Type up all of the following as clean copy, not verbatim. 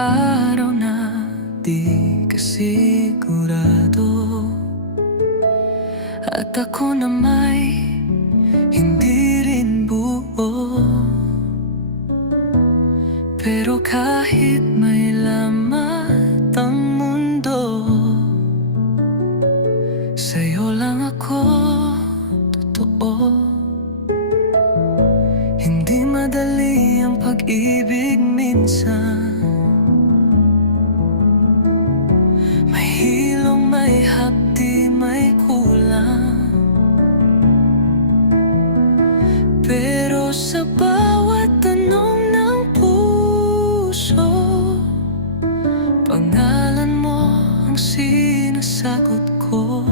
araw na di ka sigurado, at ako na may hindi rin buo. Pero kahit may lamat ang mundo, sa'yo lang ako totoo. Hindi madali ang pag-ibig minsan, may hilong, may hapdi, may kulang. Pero sa bawat tanong ng puso, pangalan mo ang sinasagot ko.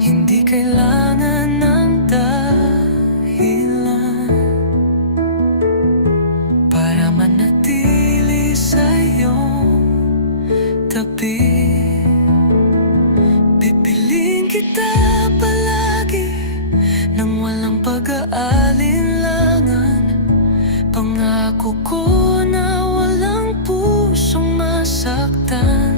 Hindi kailangan ng dahilan para manatili sa iyong tabi. Pipiling kita palagi nang walang pag-aalinlangan. Pangako ko na walang pusong masaktan.